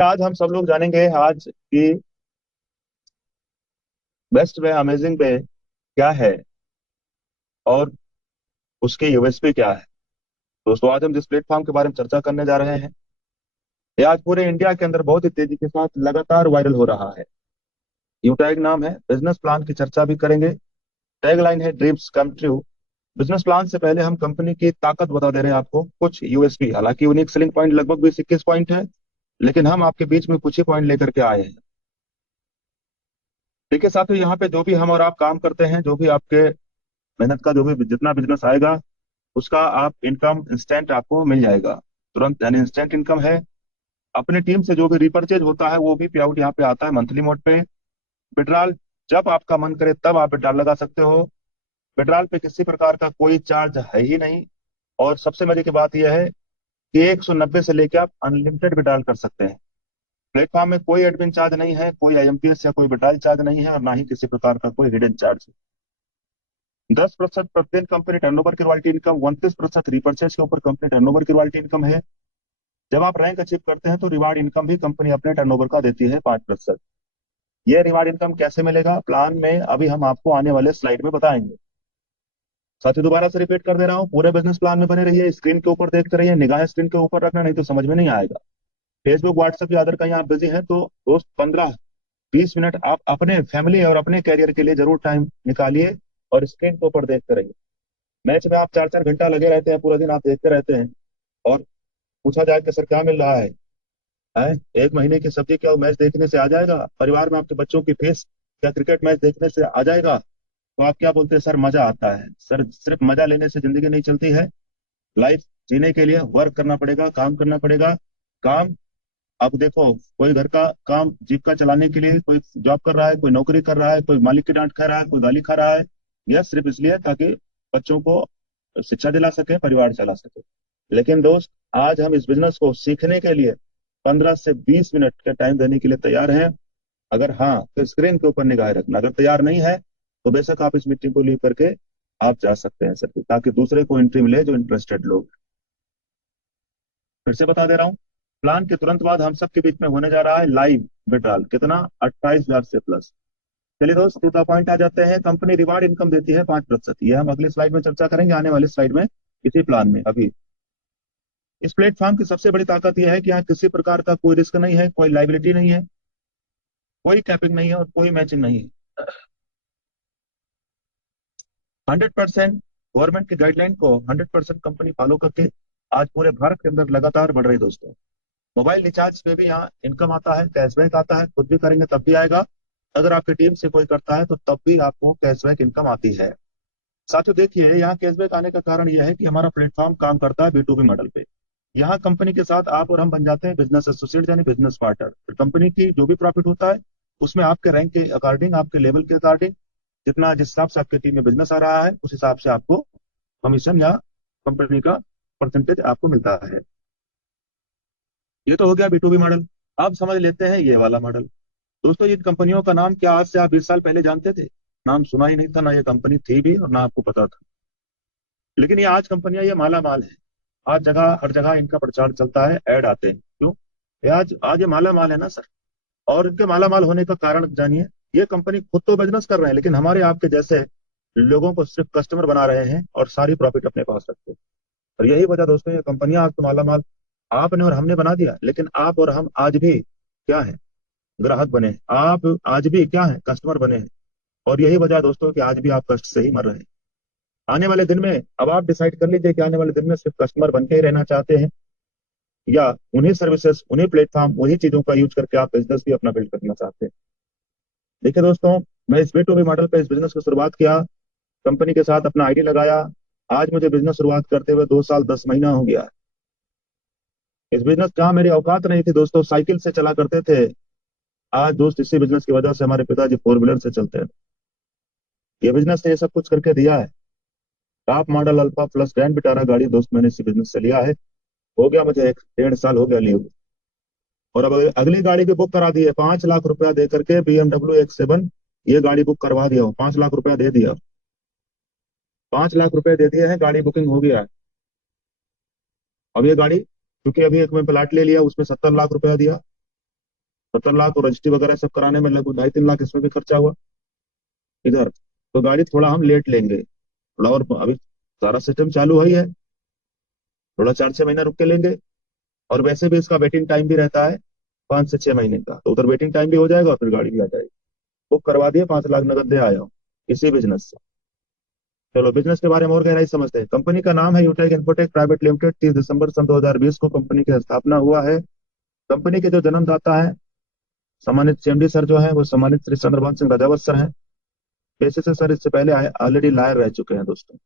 आज हम सब लोग जानेंगे आज की बेस्ट वे अमेजिंग वे क्या है और उसके यूएसपी क्या है। दोस्तों, आज हम जिस प्लेटफॉर्म के बारे में चर्चा करने जा रहे हैं, ये आज पूरे इंडिया के अंदर बहुत ही तेजी के साथ लगातार वायरल हो रहा है। यूटैग नाम है। बिजनेस प्लान की चर्चा भी करेंगे। टैगलाइन है dreams come true. Business plan से पहले हम कंपनी की ताकत बता दे रहे हैं आपको, कुछ यूएसपी। हालांकि यूनिक सेलिंग पॉइंट लगभग 20-21 पॉइंट है, लेकिन हम आपके बीच में कुछ ही पॉइंट लेकर के आए हैं। देखिए साथियों, यहाँ पे जो भी हम और आप काम करते हैं, जो भी आपके मेहनत का जो भी जितना बिजनेस आएगा, उसका आप इनकम इंस्टेंट आपको मिल जाएगा। तुरंत, यानी इंस्टेंट इनकम है। अपनी टीम से जो भी रिपर्चेज होता है वो भी पे आउट यहाँ पे आता है मंथली मोड पे। विड्रॉल जब आपका मन करे तब आप विड्रॉल लगा सकते हो। विड्रॉल पे किसी प्रकार का कोई चार्ज है ही नहीं। और सबसे मजे की बात यह है कि 190 से लेकर आप अनलिमिटेड विड्रॉल कर सकते हैं। प्लेटफॉर्म में कोई एडमिन चार्ज नहीं है, कोई आईएमपीएस या कोई विड्रॉल चार्ज नहीं है, और ना ही किसी प्रकार का कोई हिडन चार्ज। 10% प्रतिदिन कंपनी टर्नओवर की रॉयल्टी इनकम, 29% रिपर्चेज के ऊपर कंपनी टर्नओवर की रॉयल्टी इनकम है। जब आप रैंक अचीव करते हैं तो रिवार्ड इनकम भी कंपनी अपने टर्नओवर का देती है 5%। यह रिवार्ड इनकम कैसे मिलेगा प्लान में, अभी हम आपको आने वाले स्लाइड में बताएंगे। साथ ही दोबारा से रिपीट कर दे रहा हूँ, पूरे बिजनेस प्लान में बने रहिए, स्क्रीन के ऊपर देखते रहिए, निगाहें स्क्रीन के ऊपर रखना, नहीं तो समझ में नहीं आएगा। फेसबुक व्हाट्सएप या अदर कहीं आप बिजी हैं तो दोस्त 15-20 मिनट आप अपने फैमिली और अपने कैरियर के लिए जरूर टाइम निकालिए और स्क्रीन के ऊपर देखते रहिए। मैच में आप 4-4 घंटा लगे रहते हैं, पूरा दिन आप देखते रहते हैं, और पूछा जाए कि सर क्या मिल रहा है? एक महीने की सब्जी क्या वो मैच देखने से आ जाएगा? परिवार में आपके बच्चों की फीस क्या क्रिकेट मैच देखने से आ जाएगा? तो आप क्या बोलते हैं? सर मजा आता है। सर सिर्फ मजा लेने से जिंदगी नहीं चलती है। लाइफ जीने के लिए वर्क करना पड़ेगा, काम करना पड़ेगा। काम, अब देखो, कोई घर का काम जीविका चलाने के लिए कोई जॉब कर रहा है, कोई नौकरी कर रहा है, कोई मालिक की डांट खा रहा है, कोई गाली खा रहा है। यह सिर्फ इसलिए ताकि बच्चों को शिक्षा दिला सके, परिवार चला सके। लेकिन दोस्त, आज हम इस बिजनेस को सीखने के लिए 15 से 20 मिनट का टाइम देने के लिए तैयार हैं। अगर हाँ तो स्क्रीन के ऊपर निगाह रखना, अगर तैयार नहीं है तो बेशक आप इस मीटिंग को लीव करके आप जा सकते हैं सर, ताकि दूसरे को एंट्री मिले जो इंटरेस्टेड लोग। फिर से बता दे रहा हूँ, प्लान के तुरंत बाद हम सबके बीच में होने जा रहा है लाइव विड्रॉल। कितना? 28,000 से प्लस। चलिए दोस्त, टू द पॉइंट आ जाते हैं। कंपनी रिवार्ड इनकम देती है 5%। ये हम अगली स्लाइड में चर्चा करेंगे, आने वाली स्लाइड में, इसी प्लान में। अभी इस प्लेटफॉर्म की सबसे बड़ी ताकत यह है कि यहाँ किसी प्रकार का कोई रिस्क नहीं है, कोई लाइबिलिटी नहीं है, कोई कैपिंग नहीं है और कोई मैचिंग नहीं है। 100% गवर्नमेंट की गाइडलाइन को 100% कंपनी फॉलो करके आज पूरे भारत के अंदर लगातार बढ़ रही दोस्तों। मोबाइल रिचार्ज पे भी यहाँ इनकम आता है, कैशबैक आता है, खुद भी करेंगे तब भी आएगा। अगर आपकी टीम से कोई करता है तो तब भी आपको कैशबैक इनकम आती है। साथियों देखिए, यहाँ कैशबैक आने का कारण यह है कि हमारा प्लेटफॉर्म काम करता है B2B मॉडल पे। यहाँ कंपनी के साथ आप और हम बन जाते हैं बिजनेस एसोसिएट, यानी बिजनेस पार्टनर। फिर कंपनी की जो भी प्रॉफिट होता है उसमें आपके रैंक के अकॉर्डिंग, आपके लेवल के अकॉर्डिंग, जितना जिस हिसाब से आपकी टीम में बिजनेस आ रहा है उस हिसाब से आपको कमीशन या कंपनी का परसेंटेज आपको मिलता है। ये तो हो गया B2B मॉडल। अब समझ लेते हैं ये वाला मॉडल। दोस्तों, इन कंपनियों का नाम क्या आज से आप 20 साल पहले जानते थे? नाम सुना ही नहीं था, ना ये कंपनी थी भी और ना आपको पता था। लेकिन ये आज कंपनियां ये माला माल है। आज जगह हर जगह इनका प्रचार चलता है, ऐड आते हैं। क्यों? ये आज आज ये माला माल है ना सर। और इनके माला माल होने का कारण जानिए। ये कंपनी खुद तो बिजनेस कर रहे हैं, लेकिन हमारे आपके जैसे लोगों को सिर्फ कस्टमर बना रहे हैं और सारी प्रॉफिट अपने पास रखते हैं। और यही वजह दोस्तों, ये कंपनियां आज तो माला माल आपने और हमने बना दिया, लेकिन आप और हम आज भी क्या है? ग्राहक बने हैं। आप आज भी क्या है? कस्टमर बने हैं। और यही वजह है दोस्तों कि आज भी आप कष्ट से ही मर रहे हैं। आने वाले दिन में अब आप डिसाइड कर लीजिए कि आने वाले दिन में सिर्फ कस्टमर बन के ही रहना चाहते हैं, या उन्हीं सर्विसेज, उन्हीं प्लेटफॉर्म, उन्हीं चीजों का यूज करके आप बिजनेस भी अपना बिल्ड करना चाहते हैं। देखिए दोस्तों, मैं इस B2B मॉडल पे इस बिजनेस को शुरुआत किया, कंपनी के साथ अपना आईडी लगाया। आज मुझे बिजनेस शुरुआत करते हुए 2 साल 10 महीना हो गया। इस बिजनेस जहाँ मेरी औकात नहीं थी दोस्तों, साइकिल से चला करते थे, आज दोस्त इसी बिजनेस की वजह से हमारे पिताजी फोर व्हीलर से चलते हैं। ये बिजनेस ने ये सब कुछ करके दिया है। Top model alpha plus grand Vitara गाड़ी दोस्त मैंने इसी बिजनेस से लिया है। हो गया मुझे 1 1.5 साल हो गया लिए हुए। और अब अगली गाड़ी भी बुक करा दी है, 5 लाख रुपया दे करके BMW X7 ये गाड़ी बुक करवा दिया हूँ, 5 लाख रुपया दे दिया। 5 लाख रुपए दे दिए हैं, गाड़ी बुकिंग हो गया है। अब ये गाड़ी, क्योंकि अभी एक मैं प्लाट ले लिया, उसमें 70 लाख रुपया दिया। 70 लाख और रजिस्ट्री वगैरह सब कराने में लगभग 2.5-3 लाख इसमें भी खर्चा हुआ इधर। तो गाड़ी थोड़ा हम लेट लेंगे, थोड़ा और अभी सारा सिस्टम चालू है ही है, थोड़ा 4-6 महीना रुक के लेंगे। और वैसे भी इसका वेटिंग टाइम भी रहता है 5 से 6 महीने का, तो उधर वेटिंग टाइम भी हो जाएगा और फिर गाड़ी भी आ जाएगी। बुक करवा दिए, 5 लाख नगद दे आया हूँ इसी बिजनेस से। चलो बिजनेस के बारे में और गहराई समझते हैं। कंपनी का नाम है यूटेक इन्फोटेक प्राइवेट लिमिटेड। 30 दिसंबर सन 2020 को कंपनी की स्थापना हुआ है। कंपनी के जो जन्मदाता है, सम्मानित सीएमडी सर जो है, वो सम्मानित श्री चंद्रभान सिंह राजावत सर हैं। पेशे से सर इससे पहले ऑलरेडी लायर रह चुके हैं दोस्तों।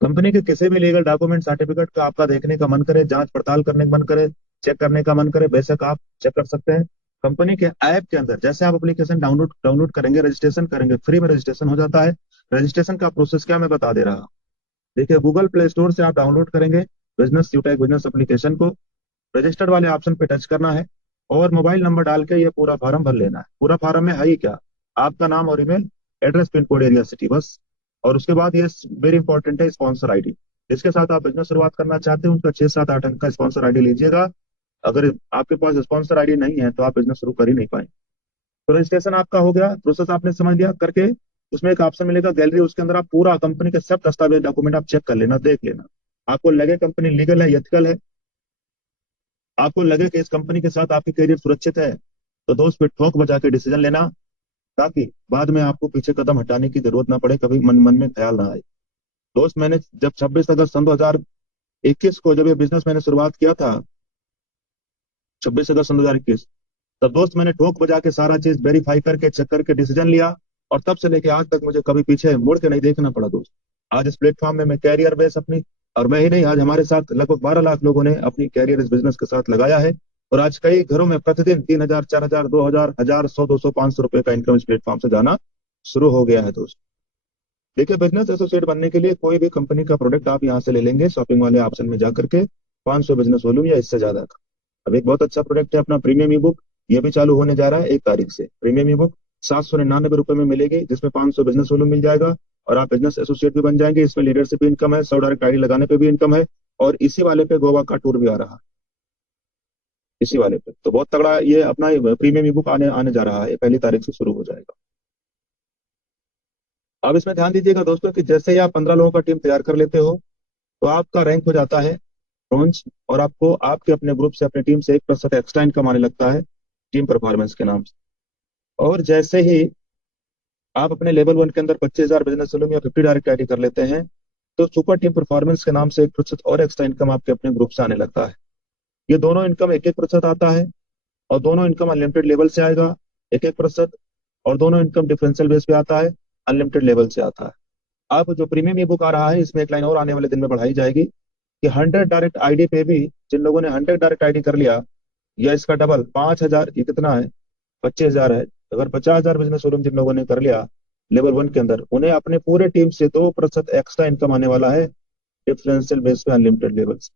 कंपनी के किसी भी लीगल डॉक्यूमेंट सर्टिफिकेट का आपका देखने का मन करे, जांच पड़ताल करने का मन करे, चेक करने का मन करे, बेशक आप चेक कर सकते हैं। कंपनी के ऐप के अंदर जैसे आप एप्लीकेशन डाउनलोड डाउनलोड करेंगे, रजिस्ट्रेशन करेंगे, फ्री में रजिस्ट्रेशन हो जाता है। रजिस्ट्रेशन का प्रोसेस क्या मैं बता दे रहा हूँ। देखिए, गूगल प्ले स्टोर से आप डाउनलोड करेंगे बिजनेस यूटेक बिजनेस एप्लीकेशन को, रजिस्टर्ड वाले ऑप्शन पे टच करना है और मोबाइल नंबर डाल के ये पूरा फॉर्म भर लेना है। पूरा फॉर्म में है ही क्या, आपका नाम और email address pin code area city bus. और उसके बाद ये वेरी इंपॉर्टेंट है, स्पॉन्सर आईडी। जिसके साथ आप बिजनेस शुरुआत करना चाहते हैं उनका 6 7 8 अंक का स्पॉन्सर आईडी लीजिएगा। अगर आपके पास स्पॉन्सर आईडी नहीं है तो आप बिजनेस शुरू कर ही नहीं पाएंगे। तो रजिस्ट्रेशन आपका हो गया, प्रोसेस आपने समझ लिया करके, उसमें एक ऑप्शन मिलेगा गैलरी, उसके अंदर आप पूरा कंपनी के सब दस्तावेज डॉक्यूमेंट आप चेक कर लेना, देख लेना। आपको लगे कंपनी लीगल है, एथिकल है, आपको लगे कि इस कंपनी के साथ आपकी करियर सुरक्षित है, तो दोस्त पे ठोक बजा के डिसीजन लेना, ताकि बाद में आपको पीछे कदम हटाने की जरूरत ना पड़े, कभी मन मन में ख्याल ना आए। दोस्त मैंने जब 26 अगस्त सन 2021 को जब ये बिजनेस मैंने शुरुआत किया था, 26 अगस्त सन 2021, तब दोस्त मैंने ठोक बजा के सारा चीज वेरीफाई करके चेक करके डिसीजन लिया। और तब से लेके आज तक मुझे कभी पीछे मुड़ के नहीं देखना पड़ा दोस्त। आज इस प्लेटफॉर्म में मैं कैरियर बेस अपनी, और मैं ही नहीं, आज हमारे साथ लगभग 12 लाख लोगों ने अपनी कैरियर इस बिजनेस के साथ लगाया है। और आज कई घरों में प्रतिदिन 3,000 4,000 2,000 1,000 100 200 500 रुपए का इनकम इस प्लेटफॉर्म से जाना शुरू हो गया है दोस्त। देखिए, बिजनेस एसोसिएट बनने के लिए कोई भी कंपनी का प्रोडक्ट आप यहाँ से ले लेंगे, शॉपिंग वाले ऑप्शन में जा करके 500 बिजनेस वॉल्यूम या इससे ज्यादा का। अब एक बहुत अच्छा प्रोडक्ट है अपना प्रीमियम ई बुक, ये भी चालू होने जा रहा है 1 तारीख से। प्रीमियम ई बुक 799 रुपए में मिलेगी, जिसमें 500 बिजनेस वॉल्यूम मिल जाएगा और आप बिजनेस एसोसिएट भी बन जाएंगे। इसमें लीडरशिप भी इनकम है, 100 डायरेक्ट आईडी लगाने पे भी इनकम है, और इसी वाले पे गोवा का टूर भी आ रहा है। इसी वाले पे तो बहुत तगड़ा ये अपना प्रीमियम ई बुक आने आने जा रहा है, 1 तारीख से शुरू हो जाएगा। अब इसमें ध्यान दीजिएगा दोस्तों कि जैसे ही आप 15 लोगों का टीम तैयार कर लेते हो, तो आपका रैंक हो जाता है ब्रॉन्ज, और आपको आपके अपने ग्रुप से अपनी टीम से 1% एक्स्ट्रा इनकम आने लगता है टीम परफॉर्मेंस के नाम से। और जैसे ही आप अपने लेवल 1 के अंदर 25,000 बिजनेस वॉल्यूम या 50 डायरेक्ट आईडी कर लेते हैं, तो सुपर टीम परफॉर्मेंस के नाम से 1% और एक्स्ट्रा इनकम आपके अपने ग्रुप से आने लगता है। ये दोनों इनकम 1-1% आता है, और दोनों इनकम अनलिमिटेड लेवल से आएगा 1-1%, और दोनों इनकम डिफरेंशियल बेस पे आता है, अनलिमिटेड लेवल से आता है। अब जो प्रीमियम ई बुक आ रहा है, इसमें एक लाइन और आने वाले दिन में बढ़ाई जाएगी कि 100 डायरेक्ट आईडी पे भी, जिन लोगों ने 100 डायरेक्ट आईडी कर लिया, या इसका डबल 5,000, ये कितना है, 25,000 है। अगर 50,000 बिजनेस वॉल्यूम जिन लोगों ने कर लिया लेवल 1 के अंदर, उन्हें अपने पूरे टीम से 2% एक्स्ट्रा इनकम आने वाला है, डिफरेंशियल बेस पे अनलिमिटेड लेवल से।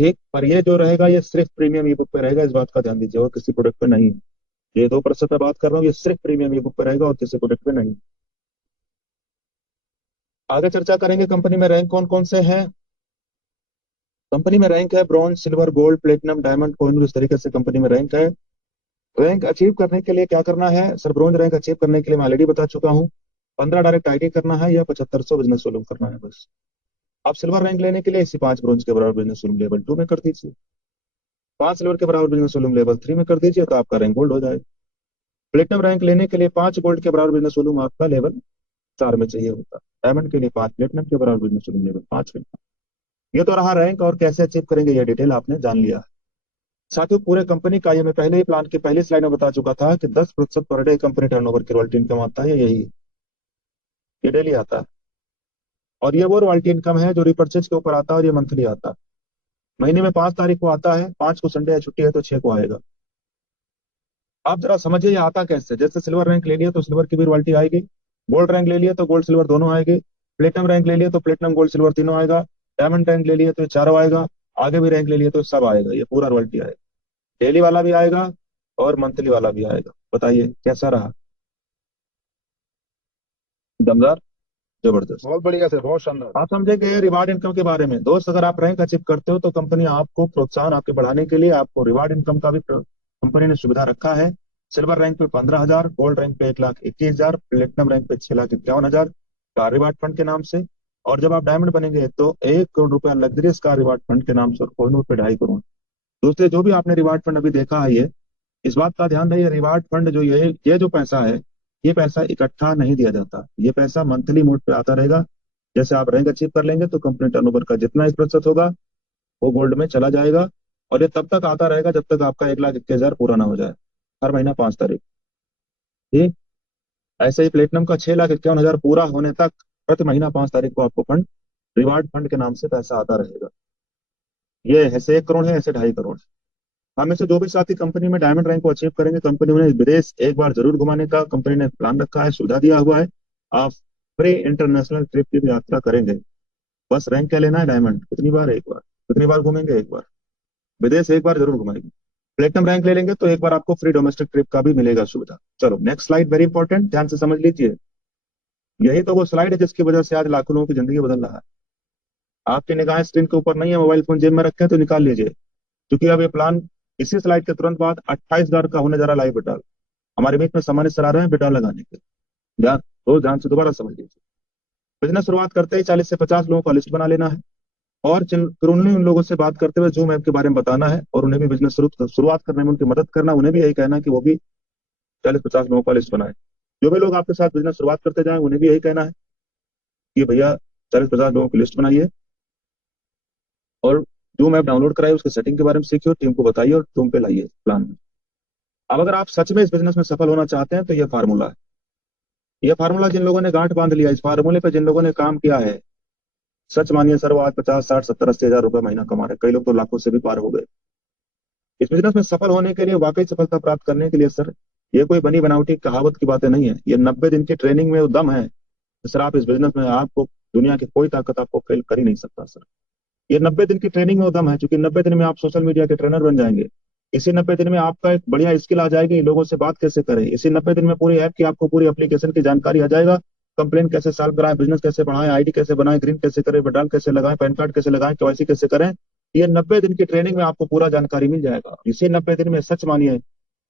ठीक, पर ये जो रहेगा ये सिर्फ प्रीमियम ई बुक पे रहेगा, इस बात का ध्यान दीजिए, और किसी प्रोडक्ट पे नहीं। ये 2% मैं बात कर रहा हूँ, ये सिर्फ प्रीमियम ई बुक पे रहेगा और किसी प्रोडक्ट पे नहीं। आगे चर्चा करेंगे कंपनी में रैंक कौन कौन से हैं। कंपनी में रैंक है bronze, silver, gold, platinum, diamond, Kohinoor, इस तरीके से कंपनी में रैंक है। रैंक अचीव करने के लिए क्या करना है सर? ब्रॉन्ज रैंक अचीव करने के लिए मैं ऑलरेडी बता चुका हूँ, 15 डायरेक्ट आईडी करना है या 7500 बिजनेस वॉल्यूम करना है बस। आप सिल्वर रैंक लेने के लिए इसी 5 ब्रॉन्ज के बराबर बिजनेस वॉल्यूम लेवल 2 में कर दीजिए, 5 सिल्वर के बराबर बिजनेस वॉल्यूम लेवल 3 में कर दीजिए, तो आपका रैंक गोल्ड हो जाएगा। प्लेटिनम रैंक लेने के लिए 5 गोल्ड के बराबर बिजनेस वॉल्यूम आपका लेवल 4 में चाहिए होता है। डायमंड के लिए 5 प्लेटिनम के बराबर बिजनेस वॉल्यूम लेवल 5 में। ये तो रहा रैंक, और कैसे अचीव करेंगे ये डिटेल आपने जान लिया। साथियों, पूरे कंपनी का ये मैं पहले ही प्लान की पहली स्लाइड में बता चुका था कि 10% पर डे कंपनी टर्नओवर की रॉयल्टी इनकम आता है, यही ये डेली आता है। और ये वो रॉयल्टी इनकम है जो रिपर्चेज के ऊपर आता है, और ये मंथली आता है। महीने में 5 तारीख को आता है, 5 को संडे या छुट्टी है तो 6 को आएगा। आप जरा समझिए ये आता कैसे। जैसे सिल्वर रैंक ले लिया तो सिल्वर की भी रॉयल्टी आएगी, गोल्ड रैंक ले लिया तो गोल्ड सिल्वर दोनों आएगी, प्लेटिनम रैंक ले लिया तो प्लेटिनम गोल्ड सिल्वर तीनों आएगा, डायमंड रैंक ले लिया तो ये चारों आएगा, आगे भी रैंक ले लिया तो सब आएगा, ये पूरा रॉयल्टी आएगा। डेली वाला भी आएगा और मंथली वाला भी आएगा। बताइए कैसा रहा? दमदार। जबरदस्त। बहुत बढ़िया सर, बहुत शानदार। आप समझेंगे रिवार्ड इनकम के बारे में दोस्त, अगर आप रैंक अचीव करते हो तो कंपनी आपको प्रोत्साहन आपके बढ़ाने के लिए आपको रिवार्ड इनकम का भी कंपनी ने सुविधा रखा है। सिल्वर रैंक पे 15,000, गोल्ड रैंक पे 1,21,000, प्लेटिनम रैंक पे 6,51,000 कार रिवार्ड फंड के नाम से। और जब आप डायमंड बनेंगे तो 1 करोड़ रुपया लग्जरियस कार रिवार्ड फंड के नाम से, और कोहिनूर पे 2.5 करोड़। दोस्तों जो भी आपने रिवार्ड फंड अभी देखा है, ये इस बात का ध्यान रहे, रिवार्ड फंड जो ये जो पैसा है, ये पैसा इकट्ठा नहीं दिया जाता, ये पैसा मंथली मोड पे आता रहेगा। जैसे आप रैंक अचीव कर लेंगे तो कंपनी टर्नओवर का जितना 1% होगा वो गोल्ड में चला जाएगा। और ये तब तक आता रहेगा जब तक आपका 1,21,000 पूरा ना हो जाए, हर महीना 5 तारीख। ठीक। ऐसे ही प्लेटिनम का 6,51,000 पूरा होने तक प्रति महीना 5 तारीख को आपको फंड, रिवार्ड फंड के नाम से पैसा आता रहेगा। ये ऐसे 1 करोड़ है, ऐसे 2.5 करोड़। हम में से जो भी साथी कंपनी में डायमंड रैंक को अचीव करेंगे, कंपनी उन्हें विदेश एक बार जरूर घुमाने का कंपनी ने प्लान रखा है, सुविधा दिया हुआ है। आप फ्री इंटरनेशनल ट्रिप की भी यात्रा करेंगे। बस रैंक क्या लेना है, डायमंड कितनी बार, एक बार। कितनी बार घूमेंगे, एक बार। विदेश एक बार जरूर घुमाएंगे। प्लेटिनम रैंक ले लेंगे तो एक बार आपको फ्री डोमेस्टिक ट्रिप का भी मिलेगा सुविधा। चलो नेक्स्ट स्लाइड, वेरी इंपॉर्टेंट, ध्यान से समझ लीजिए। यही तो वो स्लाइड है जिसकी वजह से आज लाखों लोगों की जिंदगी बदल रहा है। आपकी निगाहें स्क्रीन के ऊपर नहीं है, मोबाइल फोन जेब में रखे हैं तो निकाल लीजिए, क्योंकि अब ये प्लान इसी स्लाइड के तुरंत बाद 28,000 का होने जा रहा लाइव विड्रॉल। हमारे बीच में सामान्य सलाह रहे हैं विड्रॉल लगाने के। ध्यान, तो ध्यान से दोबारा समझ लीजिए। बिजनेस शुरुआत करते ही 40 से 50 लोगों का लिस्ट बना लेना है, और फिर उन्हें उन लोगों से बात करते हुए जूम ऐप के बारे में बताना है, और उन्हें भी बिजनेस शुरुआत करने में उनकी मदद करना। उन्हें भी यही कहना है कि वो भी 40-50 लोगों का लिस्ट बनाए। जो भी लोग आपके साथ बिजनेस शुरुआत करते जाए उन्हें भी यही कहना है कि भैया 40-50 लोगों की लिस्ट बनाइए, और जूम ऐप डाउनलोड कराइए, उसके सेटिंग के बारे में सीखिए, टीम को बताइए और जूम पे लाइए प्लान में। अब अगर आप सच में इस बिजनेस में सफल होना चाहते हैं तो ये फार्मूला है। ये फार्मूला जिन लोगों ने गांठ बांध लिया, इस फार्मूले पे जिन लोगों ने काम किया है, सच मानिए सर, वो आज 50, 60, 70, 80 हजार रुपए महीना कमा रहे हैं। कई लोग तो लाखों से भी पार हो गए। इस बिजनेस में सफल होने के लिए, वाकई सफलता प्राप्त करने के लिए सर, ये कोई बनी बनावटी कहावत की बातें नहीं है। ये 90 दिन की ट्रेनिंग में वो दम है। सर आप इस बिजनेस में, आपको दुनिया की कोई ताकत आपको फेल कर ही नहीं सकता सर। ये 90 दिन की ट्रेनिंग में वो दम है, क्योंकि 90 दिन में आप सोशल मीडिया के ट्रेनर बन जाएंगे। इसी 90 दिन में आपका एक बढ़िया स्किल आ जाएगी, लोगों से बात कैसे करें। इसी 90 दिन में पूरी ऐप की, आपको पूरी एप्लीकेशन की जानकारी आ जाएगा। कंप्लेन कैसे सॉल्व कराएं, बिजनेस कैसे बढ़ाएं, आईडी कैसे बनाएं, ग्रीन कैसे करें, विड्रॉल कैसे लगाएं, पैन कार्ड कैसे लगाएं, केवाईसी कैसे करें। ये 90 दिन की ट्रेनिंग में आपको पूरा जानकारी मिल जाएगा। इसी 90 दिन में सच मानिए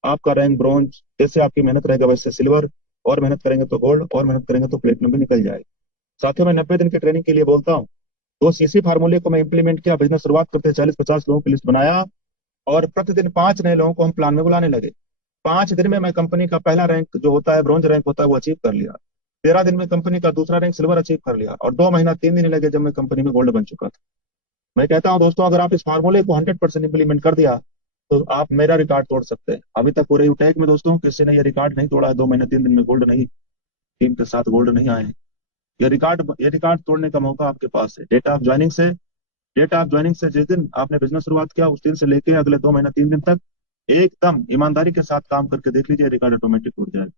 आपका रैंक ब्रॉन्ज, जैसे आपकी मेहनत रहेगा वैसे सिल्वर, और मेहनत करेंगे तो गोल्ड, और मेहनत करेंगे तो प्लेटिनम भी निकल जाएगा। साथियों, मैं 90 दिन की ट्रेनिंग के लिए बोलता हूँ। तो इसी फार्मूले को मैं इंप्लीमेंट किया, बिजनेस शुरुआत करते 40-50 लोगों की लिस्ट बनाया, और प्रतिदिन 5 नए लोगों को हम प्लान में बुलाने लगे। 5 दिन में मैं कंपनी का पहला रैंक जो होता है, ब्रॉन्ज रैंक होता है, वो अचीव कर लिया। 13 दिन में कंपनी का दूसरा रैंक सिल्वर अचीव कर लिया, और 2 महीना 3 दिन लगे जब मैं कंपनी में गोल्ड बन चुका था। मैं कहता हूं दोस्तों, अगर आप इस फार्मूले को 100% इंप्लीमेंट कर दिया तो आप मेरा रिकॉर्ड तोड़ सकते हैं। अभी तक पूरे यूटेक में दोस्तों किसी ने ये रिकॉर्ड नहीं तोड़ा है, 2 महीने 3 दिन में गोल्ड नहीं, टीम के साथ गोल्ड नहीं आए। ये रिकॉर्ड तोड़ने का मौका आपके पास है। डेट ऑफ ज्वाइनिंग से जिस दिन आपने बिजनेस शुरुआत किया, उस दिन से लेके अगले 2 महीना 3 दिन तक एकदम ईमानदारी के साथ काम करके देख लीजिए, रिकॉर्ड ऑटोमेटिक टूट जाएगा।